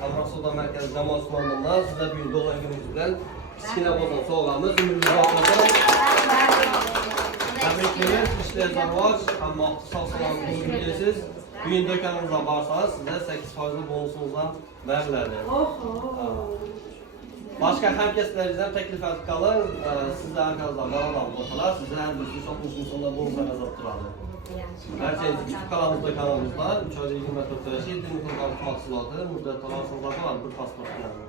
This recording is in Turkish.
Xalqaro savdo markazi jamoasi tomonidan sizlar bugun tug'ilgan kuningiz bilan kichkina bo'lsa sovg'amiz. Tabriklaymiz, ishlaringiz rivoj, hamma sog'-salomat bo'lasiz. Bugun do'konimizga borsangiz, sizga 8% bonusingizdan beriladi. Başka hamkasblaringizdan taklif qiling, sizlar orqangizdan barobar bo'lsalar, sizlar bizning sotuvchi insonlar bonuslar yozib turadi. Barchangiz kanalımızda 3 oy 24 yosh 7 ming mahsuloti muddat to'lovsiz bir pasport bilan.